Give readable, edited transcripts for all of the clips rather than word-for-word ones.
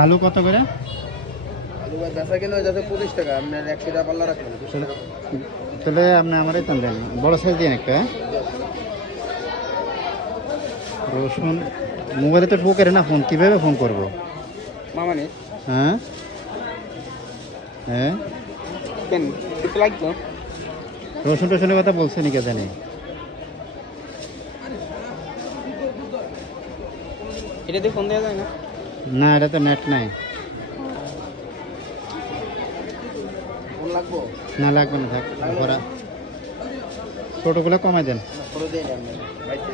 আলু কত করে? আলু বেচা কেন যাতে 25 টাকা, আপনার 100 টাকা পাল্লা রাখবেন। তাহলে আপনি আমারই টান দেন, বড় সাইজ দিন একটা। রসুন মোবাইলে তো ঢুকে না, ফোন কিভাবে ফোন করবো? মামানে হ্যাঁ হ্যাঁ, কেন কিছু লাগতো? রসুন টসুনের কথা বলছে নি কে জানি। এটাতে ফোন দেওয়া যায় না? না, এটা তো নেট নাই। ফোন লাগবো না লাগবে না, থাক ভরা। ছোটগুলো কমাই দেন। করে দেন আপনি বাইতে।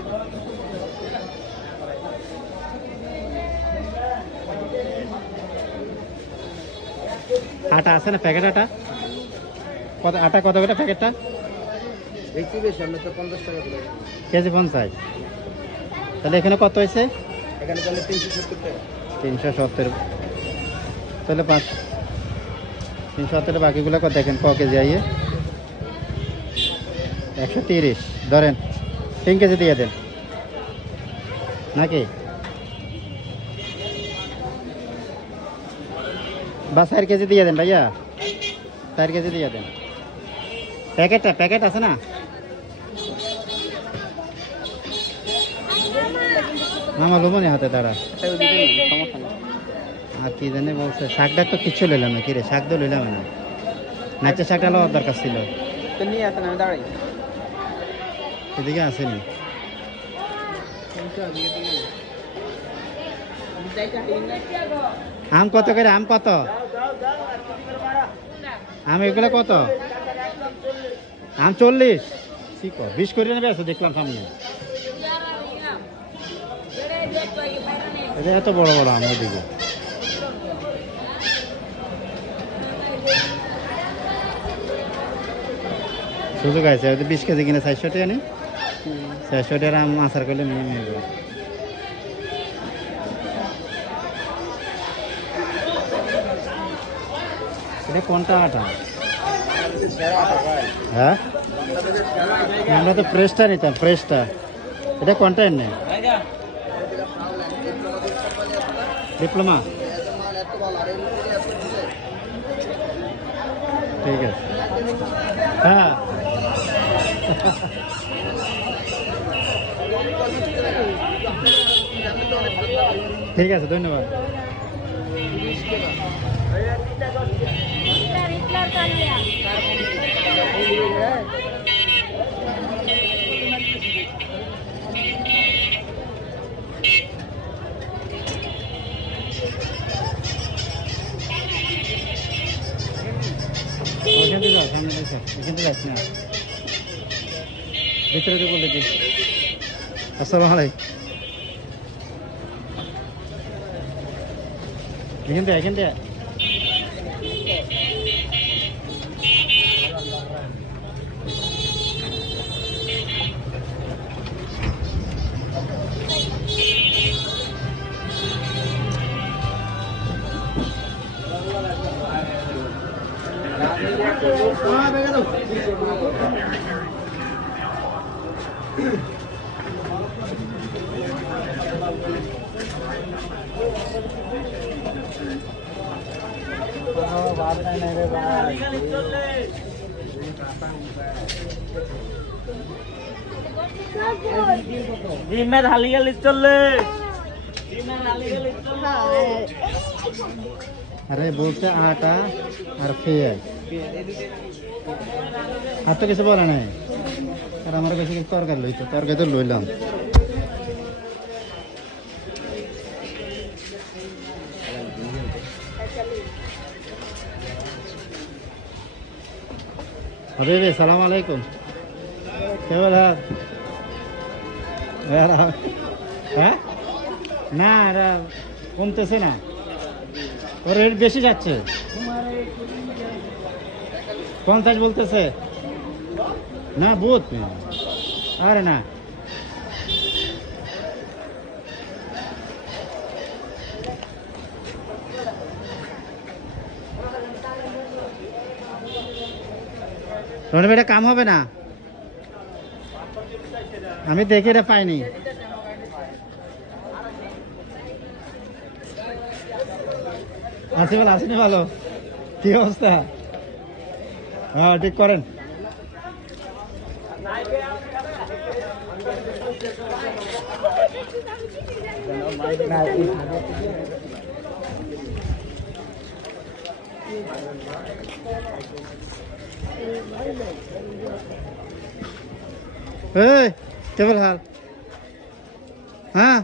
আটা আছে না প্যাকেট? আটা কত? আটা কত করে প্যাকেটটা? একটু বেশি, আমরা তো 50 টাকা করে কেজি 50। তাহলে এখানে কত হয়েছে? এখানে তাহলে 370 টাকা। 370। তাহলে 370 বাকিগুলো কত দেখেন ক কেজি আইয়ে? 130 ধরেন, 3 কেজি দিয়ে দেন নাকি? বা 4 কেজি দিয়ে দেন ভাইয়া, 4 কেজি দিয়ে দেন। প্যাকেট আছে না? মামা লোবনি হাতে দাঁড়া। আর কি জানে বলছে, শাকটা তো কিচ্ছু লইলাম না। কিরে শাক তো লইলাম না, নাচের শাকটা লওয়ার দরকার ছিল। তো নিয়ে আসেন, আমি দাঁড়াই। এদিকে আসেনি। আম কত করে? আম কত? আম এগুলো কত? আম 40। 20 করে নেবে আছে দেখলাম সামনে। এটা এত বড় বড় আম ওইদিকে। সুযোগ আছে, 20 কেজি কিনে 400 টাকা নি। 400 টাকার আম আচার করলে নিয়ে নেবে। এটা কোনটা আটা? হ্যাঁ, আমরা তো ফ্রেশটা নিতাম, ফ্রেশটা। এটা কোনটা এনে? ডিপ্লোমা। ঠিক আছে, হ্যাঁ। ঠিক আছে, ধন্যবাদ। এখান থেকে যাও, সামনে থেকে এখান থেকে যাস না, ভিতরে দিয়ে বলে দিস। আসসালামু আলাইকুম। এখান থেকে ডিমের হালি গেলে চললে। আরে বলছে আটা আর পেঁয়াজ, আর তো কিছু বলে নাই। আর আমার কাছে কিছু তরকারি লইতো, তরকারি তো লইলাম। हबीबी सलाम अलैकुम, क्या बोल है? না এটা কমতেছে না, ওর রেট বেশি যাচ্ছে। 50 বলতেছে না, বুঝ আরে না। রনিব এটা কাম হবে না, আমি দেখে এটা পাইনি। আছি ভালো, আসেনি ভালো। কি অবস্থা? হ্যাঁ ঠিক করেন। এই কেবল হাল। হ্যাঁ